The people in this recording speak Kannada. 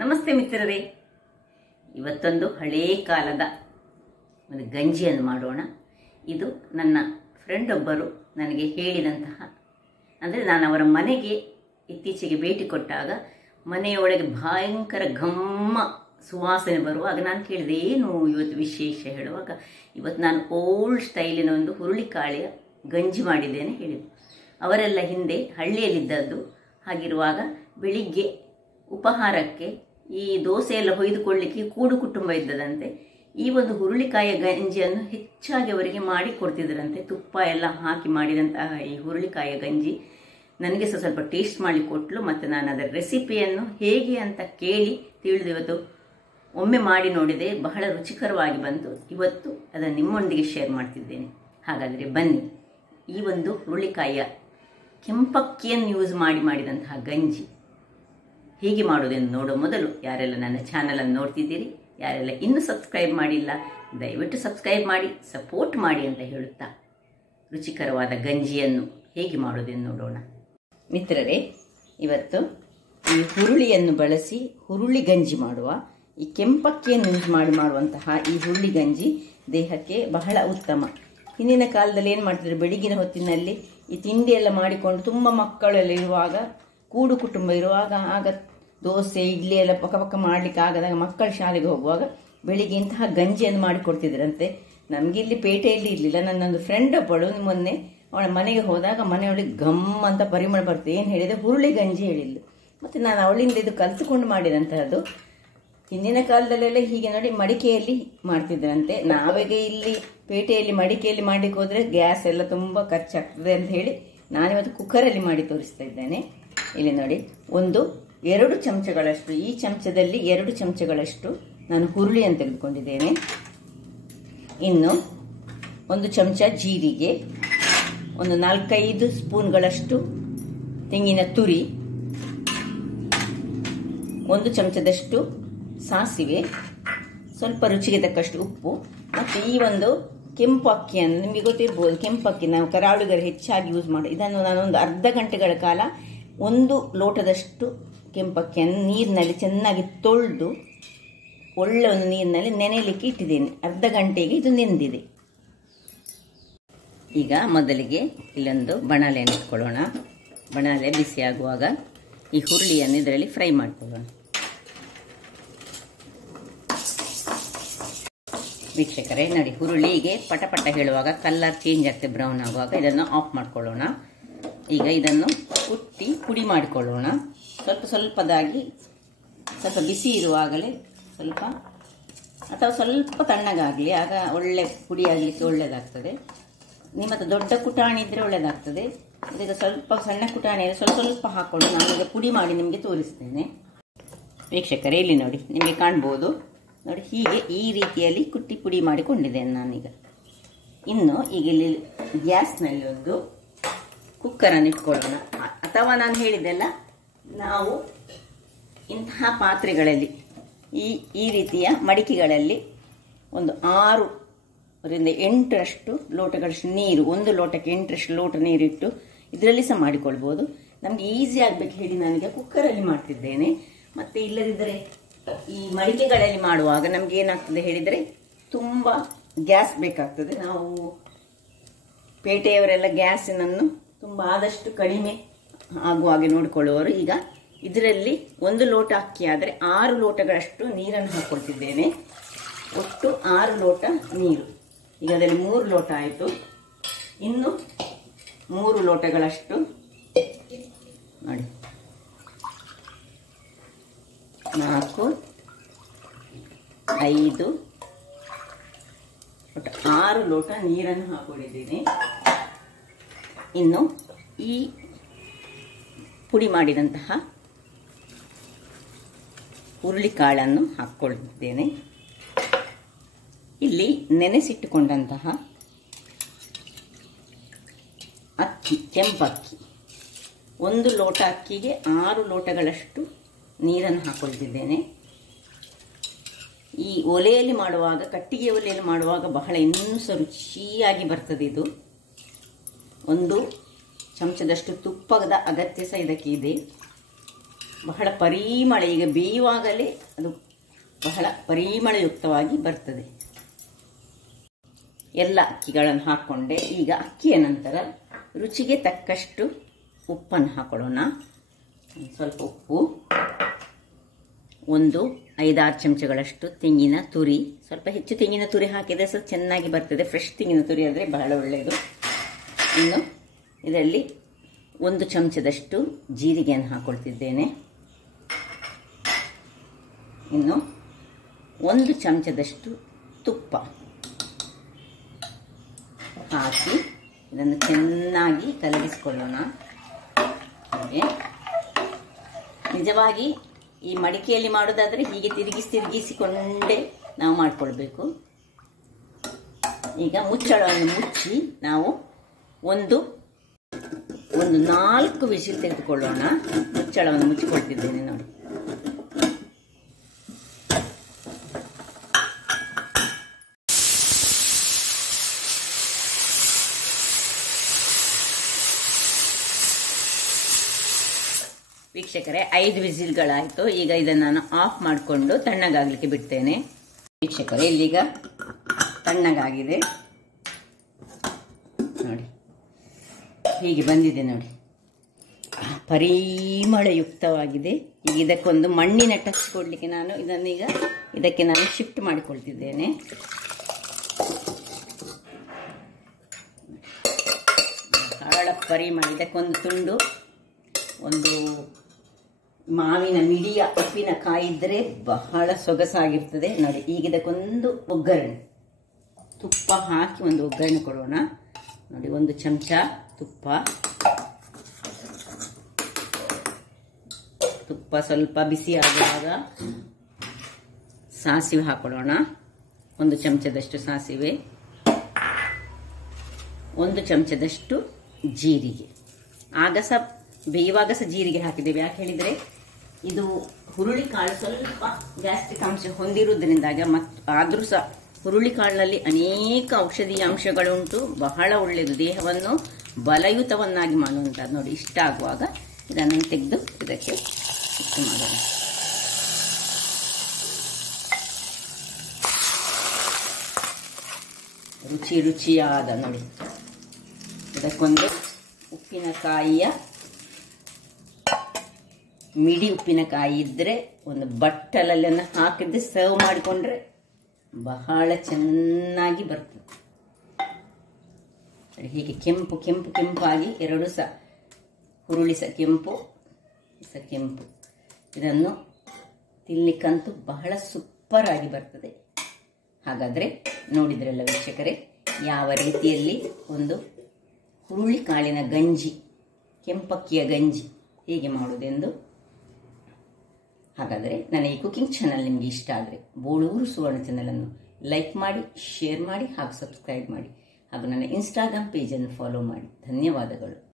ನಮಸ್ತೆ ಮಿತ್ರರೇ, ಇವತ್ತೊಂದು ಹಳೇ ಕಾಲದ ಒಂದು ಗಂಜಿಯನ್ನು ಮಾಡೋಣ. ಇದು ನನ್ನ ಫ್ರೆಂಡ್ ಒಬ್ಬರು ನನಗೆ ಹೇಳಿದಂತಹ, ಅಂದರೆ ನಾನು ಅವರ ಮನೆಗೆ ಇತ್ತೀಚೆಗೆ ಭೇಟಿ ಕೊಟ್ಟಾಗ ಮನೆಯೊಳಗೆ ಭಯಂಕರ ಘಮ್ಮ ಸುವಾಸನೆ ಬರುವಾಗ ನಾನು ಕೇಳಿದೆ, ಏನು ಇವತ್ತು ವಿಶೇಷ ಹೇಳುವಾಗ, ಇವತ್ತು ನಾನು ಓಲ್ಡ್ ಸ್ಟೈಲಿನ ಒಂದು ಹುರುಳಿಕಾಳಿಯ ಗಂಜಿ ಮಾಡಿದ್ದೇನೆ ಹೇಳಿದರು. ಅವರೆಲ್ಲ ಹಿಂದೆ ಹಳ್ಳಿಯಲ್ಲಿದ್ದದ್ದು. ಹಾಗಿರುವಾಗ ಬೆಳಿಗ್ಗೆ ಉಪಹಾರಕ್ಕೆ ಈ ದೋಸೆ ಎಲ್ಲ ಹೊಯ್ದುಕೊಳ್ಳಿಕ್ಕೆ ಕೂಡು ಕುಟುಂಬ ಇದ್ದದಂತೆ. ಈ ಒಂದು ಹುರುಳಿಕಾಯಿಯ ಗಂಜಿಯನ್ನು ಹೆಚ್ಚಾಗಿ ಅವರಿಗೆ ಮಾಡಿ ಕೊಡ್ತಿದ್ದರಂತೆ. ತುಪ್ಪ ಎಲ್ಲ ಹಾಕಿ ಮಾಡಿದಂತಹ ಈ ಹುರುಳಿಕಾಯಿಯ ಗಂಜಿ ನನಗೆ ಸ್ವಲ್ಪ ಟೇಸ್ಟ್ ಮಾಡಿ ಕೊಟ್ಟಲು. ಮತ್ತು ನಾನು ಅದರ ರೆಸಿಪಿಯನ್ನು ಹೇಗೆ ಅಂತ ಕೇಳಿ ತಿಳಿದು ಇವತ್ತು ಒಮ್ಮೆ ಮಾಡಿ ನೋಡಿದೆ. ಬಹಳ ರುಚಿಕರವಾಗಿ ಬಂತು. ಇವತ್ತು ಅದನ್ನು ನಿಮ್ಮೊಂದಿಗೆ ಶೇರ್ ಮಾಡ್ತಿದ್ದೇನೆ. ಹಾಗಾದರೆ ಬನ್ನಿ, ಈ ಒಂದು ಹುರುಳಿಕಾಯಿಯ ಕೆಂಪಕ್ಕಿಯನ್ನು ಯೂಸ್ ಮಾಡಿದಂತಹ ಗಂಜಿ ಹೇಗೆ ಮಾಡೋದೆಂದು ನೋಡೋ ಮೊದಲು, ಯಾರೆಲ್ಲ ನನ್ನ ಚಾನಲನ್ನು ನೋಡ್ತಿದ್ದೀರಿ, ಯಾರೆಲ್ಲ ಇನ್ನೂ ಸಬ್ಸ್ಕ್ರೈಬ್ ಮಾಡಿಲ್ಲ, ದಯವಿಟ್ಟು ಸಬ್ಸ್ಕ್ರೈಬ್ ಮಾಡಿ ಸಪೋರ್ಟ್ ಮಾಡಿ ಅಂತ ಹೇಳುತ್ತಾ ರುಚಿಕರವಾದ ಗಂಜಿಯನ್ನು ಹೇಗೆ ಮಾಡೋದೆಂದು ನೋಡೋಣ. ಮಿತ್ರರೇ, ಇವತ್ತು ಈ ಹುರುಳಿಯನ್ನು ಬಳಸಿ ಹುರುಳಿ ಗಂಜಿ ಮಾಡುವ, ಈ ಕೆಂಪಕ್ಕಿಯನ್ನು ಯೂಸ್ ಮಾಡುವಂತಹ ಈ ಹುರುಳಿ ಗಂಜಿ ದೇಹಕ್ಕೆ ಬಹಳ ಉತ್ತಮ. ಹಿಂದಿನ ಕಾಲದಲ್ಲಿ ಏನು ಮಾಡ್ತಿದ್ರು, ಬೆಳಗಿನ ಹೊತ್ತಿನಲ್ಲಿ ಈ ತಿಂಡಿ ಎಲ್ಲ ಮಾಡಿಕೊಂಡು ತುಂಬ ಮಕ್ಕಳೆಲ್ಲ ಇರುವಾಗ, ಕೂಡು ಕುಟುಂಬ ಇರುವಾಗ, ಆಗ ದೋಸೆ ಇಡ್ಲಿ ಎಲ್ಲ ಪಕ್ಕ ಮಾಡಲಿಕ್ಕೆ ಆಗದಾಗ ಮಕ್ಕಳು ಶಾಲೆಗೆ ಹೋಗುವಾಗ ಬೆಳಿಗ್ಗೆ ಇಂತಹ ಗಂಜಿಯನ್ನು ಮಾಡಿಕೊಡ್ತಿದ್ರಂತೆ. ನಮಗೆ ಇಲ್ಲಿ ಪೇಟೆಯಲ್ಲಿ ಇರಲಿಲ್ಲ. ನನ್ನೊಂದು ಫ್ರೆಂಡ್ ಒಬ್ಬಳು ಮೊನ್ನೆ ಅವಳ ಮನೆಗೆ ಹೋದಾಗ ಮನೆಯೊಳಗೆ ಗಮ್ ಅಂತ ಪರಿಮಳ ಬರ್ತದೆ. ಏನು ಹೇಳಿದೆ, ಹುರುಳಿ ಗಂಜಿ ಹೇಳಿದ್ಲು. ಮತ್ತು ನಾನು ಅವಳಿಂದ ಇದು ಕಲಿತುಕೊಂಡು ಮಾಡಿದಂತಹದ್ದು. ಹಿಂದಿನ ಕಾಲದಲ್ಲೆಲ್ಲ ಹೀಗೆ ನೋಡಿ ಮಡಿಕೆಯಲ್ಲಿ ಮಾಡ್ತಿದ್ರಂತೆ. ನಾವೀಗ ಇಲ್ಲಿ ಪೇಟೆಯಲ್ಲಿ ಮಡಿಕೆಯಲ್ಲಿ ಮಾಡಲಿಕ್ಕೆ ಹೋದರೆ ಗ್ಯಾಸ್ ಎಲ್ಲ ತುಂಬ ಖರ್ಚಾಗ್ತದೆ ಅಂತ ಹೇಳಿ ನಾನಿವತ್ತು ಕುಕ್ಕರಲ್ಲಿ ಮಾಡಿ ತೋರಿಸ್ತಾ ಇದ್ದೇನೆ. ಇಲ್ಲಿ ನೋಡಿ, 2 ಚಮಚಗಳಷ್ಟು, ಈ ಚಮಚದಲ್ಲಿ 2 ಚಮಚಗಳಷ್ಟು ನಾನು ಹುರುಳಿಯನ್ನು ತೆಗೆದುಕೊಂಡಿದ್ದೇನೆ. ಇನ್ನು 1 ಚಮಚ ಜೀರಿಗೆ, 4-5 ಸ್ಪೂನ್ಗಳಷ್ಟು ತೆಂಗಿನ ತುರಿ, 1 ಚಮಚದಷ್ಟು ಸಾಸಿವೆ, ಸ್ವಲ್ಪ ರುಚಿಗೆ ತಕ್ಕಷ್ಟು ಉಪ್ಪು, ಮತ್ತು ಈ ಒಂದು ಕೆಂಪು ಅಕ್ಕಿಯನ್ನು, ನಿಮಗೆ ಗೊತ್ತಿರ್ಬೋದು ಕೆಂಪು ಅಕ್ಕಿ ನಾವು ಕರಾವಳಿಗರು ಹೆಚ್ಚಾಗಿ ಯೂಸ್ ಮಾಡಿ. ಇದನ್ನು ನಾನೊಂದು ಅರ್ಧ ಗಂಟೆಗಳ ಕಾಲ 1 ಲೋಟದಷ್ಟು ಕೆಂಪಕ್ಕಿಯನ್ನು ನೀರಿನಲ್ಲಿ ಚೆನ್ನಾಗಿ ತೊಳೆದು ಒಳ್ಳೆ ಒಂದು ನೀರಿನಲ್ಲಿ ನೆನೆಯಲಿಕ್ಕೆ ಇಟ್ಟಿದ್ದೇನೆ. ಅರ್ಧ ಗಂಟೆಗೆ ಇದು ನೆಂದಿದೆ. ಈಗ ಮೊದಲಿಗೆ ಇಲ್ಲೊಂದು ಬಾಣಲೆಯನ್ನು ಇಟ್ಕೊಳ್ಳೋಣ. ಬಾಣಲೆ ಬಿಸಿ ಆಗುವಾಗ ಈ ಹುರುಳಿಯನ್ನು ಇದರಲ್ಲಿ ಫ್ರೈ ಮಾಡಿಕೊಳ್ಳೋಣ. ವೀಕ್ಷಕರೇ ನೋಡಿ, ಹುರುಳಿಗೆ ಪಟ ಹೇಳುವಾಗ ಕಲರ್ ಚೇಂಜ್ ಆಗ್ತದೆ, ಬ್ರೌನ್ ಆಗುವಾಗ ಇದನ್ನು ಆಫ್ ಮಾಡ್ಕೊಳ್ಳೋಣ. ಈಗ ಇದನ್ನು ಕುಟ್ಟಿ ಪುಡಿ ಮಾಡಿಕೊಳ್ಳೋಣ. ಸ್ವಲ್ಪದಾಗಿ, ಸ್ವಲ್ಪ ಬಿಸಿ ಇರುವಾಗಲೇ ಸ್ವಲ್ಪ, ಅಥವಾ ಸ್ವಲ್ಪ ತಣ್ಣಗಾಗಲಿ, ಆಗ ಒಳ್ಳೆ ಪುಡಿ ಆಗಲಿಕ್ಕೆ ಒಳ್ಳೆಯದಾಗ್ತದೆ. ನಿಮ್ಮ ಹತ್ರ ದೊಡ್ಡ ಕುಟಾಣಿ ಇದ್ದರೆ ಒಳ್ಳೆಯದಾಗ್ತದೆ. ಇದೀಗ ಸ್ವಲ್ಪ ಸಣ್ಣ ಕುಟಾಣಿಯಲ್ಲಿ ಸ್ವಲ್ಪ ಹಾಕ್ಕೊಂಡು ನಾನೀಗ ಪುಡಿ ಮಾಡಿ ನಿಮಗೆ ತೋರಿಸ್ತೇನೆ. ವೀಕ್ಷಕರೇ, ಇಲ್ಲಿ ನೋಡಿ, ನಿಮಗೆ ಕಾಣ್ಬೋದು ನೋಡಿ, ಹೀಗೆ ಈ ರೀತಿಯಲ್ಲಿ ಕುಟ್ಟಿ ಪುಡಿ ಮಾಡಿಕೊಂಡಿದ್ದೇನೆ ನಾನೀಗ. ಇನ್ನು ಈಗ ಇಲ್ಲಿ ಗ್ಯಾಸ್ನಲ್ಲಿ ಒಂದು ಕುಕ್ಕರನ್ನು ಇಟ್ಕೊಳ್ಳೋಣ. ಅಥವಾ ನಾನು ಹೇಳಿದ್ದೆಲ್ಲ, ನಾವು ಇಂತಹ ಪಾತ್ರೆಗಳಲ್ಲಿ, ಈ ರೀತಿಯ ಮಡಿಕೆಗಳಲ್ಲಿ ಒಂದು 6-8 ಲೋಟಗಳಷ್ಟು ನೀರು, 1 ಲೋಟಕ್ಕೆ 8 ಲೋಟ ನೀರಿಟ್ಟು ಇದರಲ್ಲಿ ಸಹ ಮಾಡಿಕೊಳ್ಬೋದು. ನಮಗೆ ಈಸಿ ಆಗಬೇಕು ಹೇಳಿ ನಾನೀಗ ಕುಕ್ಕರಲ್ಲಿ ಮಾಡ್ತಿದ್ದೇನೆ. ಮತ್ತು ಇಲ್ಲದಿದ್ದರೆ ಈ ಮಡಿಕೆಗಳಲ್ಲಿ ಮಾಡುವಾಗ ನಮ್ಗೆ ಏನಾಗ್ತದೆ ಹೇಳಿದರೆ, ತುಂಬ ಗ್ಯಾಸ್ ಬೇಕಾಗ್ತದೆ. ನಾವು ಪೇಟೆಯವರೆಲ್ಲ ಗ್ಯಾಸಿನನ್ನು ತುಂಬ ಆದಷ್ಟು ಕಡಿಮೆ ಆಗುವ ಹಾಗೆ ನೋಡಿಕೊಳ್ಳುವವರು. ಈಗ ಇದರಲ್ಲಿ 1 ಲೋಟ ಅಕ್ಕಿ ಆದರೆ 6 ಲೋಟಗಳಷ್ಟು ನೀರನ್ನು ಹಾಕ್ಕೊಳ್ತಿದ್ದೇನೆ. ಒಟ್ಟು 6 ಲೋಟ ನೀರು. ಈಗ ಅದರಲ್ಲಿ 3 ಲೋಟ ಆಯಿತು. ಇನ್ನು 3 ಲೋಟಗಳಷ್ಟು ನೋಡಿ, 4, 5, ಒಟ್ಟು 6 ಲೋಟ ನೀರನ್ನು ಹಾಕೊಂಡಿದ್ದೇನೆ. ಇನ್ನು ಈ ಪುಡಿ ಮಾಡಿದಂತಹ ಹುರುಳಿಕಾಳನ್ನು ಹಾಕ್ಕೊಳ್ತಿದ್ದೇನೆ. ಇಲ್ಲಿ ನೆನೆಸಿಟ್ಟುಕೊಂಡಂತಹ ಅಕ್ಕಿ, ಕೆಂಪಕ್ಕಿ, 1 ಲೋಟ ಅಕ್ಕಿಗೆ 6 ಲೋಟಗಳಷ್ಟು ನೀರನ್ನು ಹಾಕ್ಕೊಳ್ತಿದ್ದೇನೆ. ಈ ಒಲೆಯಲ್ಲಿ ಮಾಡುವಾಗ, ಕಟ್ಟಿಗೆ ಒಲೆಯಲ್ಲಿ ಮಾಡುವಾಗ ಬಹಳ ಇನ್ನೂ ಸಹ ರುಚಿಯಾಗಿ ಬರ್ತದೆ ಇದು. 1 ಚಮಚದಷ್ಟು ತುಪ್ಪದ ಅಗತ್ಯ ಸಹ ಇದಕ್ಕೆ ಇದೆ. ಬಹಳ ಪರಿಮಳ, ಈಗ ಬೇಯುವಾಗಲೇ ಅದು ಬಹಳ ಪರಿಮಳಯುಕ್ತವಾಗಿ ಬರ್ತದೆ. ಎಲ್ಲ ಅಕ್ಕಿಗಳನ್ನು ಹಾಕ್ಕೊಂಡೆ. ಈಗ ಅಕ್ಕಿಯ ನಂತರ ರುಚಿಗೆ ತಕ್ಕಷ್ಟು ಉಪ್ಪನ್ನು ಹಾಕೊಳ್ಳೋಣ. ಸ್ವಲ್ಪ ಉಪ್ಪು, ಒಂದು 5-6 ಚಮಚಗಳಷ್ಟು ತೆಂಗಿನ ತುರಿ. ಸ್ವಲ್ಪ ಹೆಚ್ಚು ತೆಂಗಿನ ತುರಿ ಹಾಕಿದರೆ ಸ್ವಲ್ಪ ಚೆನ್ನಾಗಿ ಬರ್ತದೆ. ಫ್ರೆಶ್ ತೆಂಗಿನ ತುರಿ ಆದರೆ ಬಹಳ ಒಳ್ಳೆಯದು. ಇನ್ನು ಇದರಲ್ಲಿ 1 ಚಮಚದಷ್ಟು ಜೀರಿಗೆಯನ್ನು ಹಾಕ್ಕೊಳ್ತಿದ್ದೇನೆ. ಇನ್ನು 1 ಚಮಚದಷ್ಟು ತುಪ್ಪ ಹಾಕಿ ಇದನ್ನು ಚೆನ್ನಾಗಿ ಕಲಗಿಸಿಕೊಳ್ಳೋಣ. ಹಾಗೆ ನಿಜವಾಗಿ ಈ ಮಡಿಕೆಯಲ್ಲಿ ಮಾಡೋದಾದರೆ ಹೀಗೆ ತಿರುಗಿಸಿಕೊಂಡೇ ನಾವು ಮಾಡಿಕೊಳ್ಬೇಕು. ಈಗ ಮುಚ್ಚಳವನ್ನು ಮುಚ್ಚಿ ನಾವು ಒಂದು 4 ವಿಸಿಲ್ ತೆಗೆದುಕೊಳ್ಳೋಣ. ಮುಚ್ಚಳವನ್ನು ಮುಚ್ಚಿಕೊಳ್ತಿದ್ದೇನೆ ನೋಡಿ. ವೀಕ್ಷಕರೇ, 5 ವಿಸಿಲ್ಗಳಾಯಿತು. ಈಗ ಇದನ್ನು ನಾನು ಆಫ್ ಮಾಡಿಕೊಂಡು ತಣ್ಣಗಾಗಲಿಕ್ಕೆ ಬಿಡ್ತೇನೆ. ವೀಕ್ಷಕರೇ, ಇಲ್ಲೀಗ ತಣ್ಣಗಾಗಿದೆ ನೋಡಿ, ಹೀಗೆ ಬಂದಿದೆ ನೋಡಿ, ಪರಿಮಳಯುಕ್ತವಾಗಿದೆ. ಈಗ ಇದಕ್ಕೊಂದು ಮಣ್ಣಿನ ಟಚ್ ಕೊಡಲಿಕ್ಕೆ ನಾನು ಇದನ್ನೀಗ ಇದಕ್ಕೆ ನಾನು ಶಿಫ್ಟ್ ಮಾಡಿಕೊಳ್ತಿದ್ದೇನೆ. ಬಹಳ ಪರಿಮಳ. ಇದಕ್ಕೊಂದು ತುಂಡು, ಒಂದು ಮಾವಿನ ಮಿಡಿಯ ಉಪ್ಪಿನಕಾಯಿ ಇದ್ದರೆ ಬಹಳ ಸೊಗಸಾಗಿರ್ತದೆ ನೋಡಿ. ಈಗ ಇದಕ್ಕೊಂದು ಒಗ್ಗರಣೆ, ತುಪ್ಪ ಹಾಕಿ ಒಂದು ಒಗ್ಗರಣೆ ಕೊಡೋಣ ನೋಡಿ. 1 ಚಮಚ ತುಪ್ಪ ಸ್ವಲ್ಪ ಬಿಸಿ ಆಗುವಾಗ ಸಾಸಿವೆ ಹಾಕೊಳ್ಳೋಣ. 1 ಚಮಚದಷ್ಟು ಸಾಸಿವೆ, 1 ಚಮಚದಷ್ಟು ಜೀರಿಗೆ. ಬೇಯುವಾಗ ಸಹ ಜೀರಿಗೆ ಹಾಕಿದ್ದೇವೆ. ಯಾಕೆ ಹೇಳಿದರೆ ಇದು ಹುರುಳಿಕಾಳು ಸ್ವಲ್ಪ ಗ್ಯಾಸ್ಟ್ರಿಕ್ ಅಂಶ ಹೊಂದಿರುವುದರಿಂದಾಗ, ಆದರೂ ಸಹ ಹುರುಳಿಕಾಳಿನಲ್ಲಿ ಅನೇಕ ಔಷಧೀಯ ಅಂಶಗಳುಂಟು. ಬಹಳ ಒಳ್ಳೆಯದು, ದೇಹವನ್ನು ಬಲಯುತವನ್ನಾಗಿ ಮಾಡುವಂಥದ್ದು ನೋಡಿ. ಇಷ್ಟ ಆಗುವಾಗ ಇದನ್ನು ತೆಗೆದು ಇದಕ್ಕೆ ಮಿಕ್ಸ್ ಮಾಡೋಣ. ರುಚಿಯಾದ ನೋಡಿ. ಇದಕ್ಕೊಂದು ಉಪ್ಪಿನಕಾಯಿಯ ಮಿಡಿ ಉಪ್ಪಿನಕಾಯಿ ಇದ್ದರೆ ಒಂದು ಬಟ್ಟಲಲ್ಲಿ ಹಾಕಿದ್ರೆ ಸರ್ವ್ ಮಾಡಿಕೊಂಡ್ರೆ ಬಹಳ ಚೆನ್ನಾಗಿ ಬರ್ತದೆ. ಹೀಗೆ ಕೆಂಪಾಗಿ ಎರಡು ಸಹ ಹುರುಳಿ ಸಹ ಕೆಂಪು ಇದನ್ನು ತಿನ್ನಲಿಕ್ಕಂತೂ ಬಹಳ ಸೂಪರ್ ಆಗಿ ಬರ್ತದೆ. ಹಾಗಾದರೆ ನೋಡಿದ್ರಲ್ಲ ವೀಕ್ಷಕರೇ, ಯಾವ ರೀತಿಯಲ್ಲಿ ಒಂದು ಹುರುಳಿ ಕಾಳಿನ ಗಂಜಿ, ಕೆಂಪಕ್ಕಿಯ ಗಂಜಿ ಹೇಗೆ ಮಾಡುವುದೆಂದು. ಹಾಗಾದರೆ ನನ್ನ ಈ ಕುಕಿಂಗ್ ಚಾನಲ್ ನಿಮಗೆ ಇಷ್ಟ ಆದರೆ ಬೋಳೂರು ಸುವರ್ಣ ಚಾನಲನ್ನು ಲೈಕ್ ಮಾಡಿ, ಶೇರ್ ಮಾಡಿ ಹಾಗೂ ಸಬ್ಸ್ಕ್ರೈಬ್ ಮಾಡಿ ಹಾಗೂ ನನ್ನ ಇನ್ಸ್ಟಾಗ್ರಾಮ್ ಪೇಜನ್ನು ಫಾಲೋ ಮಾಡಿ. ಧನ್ಯವಾದಗಳು.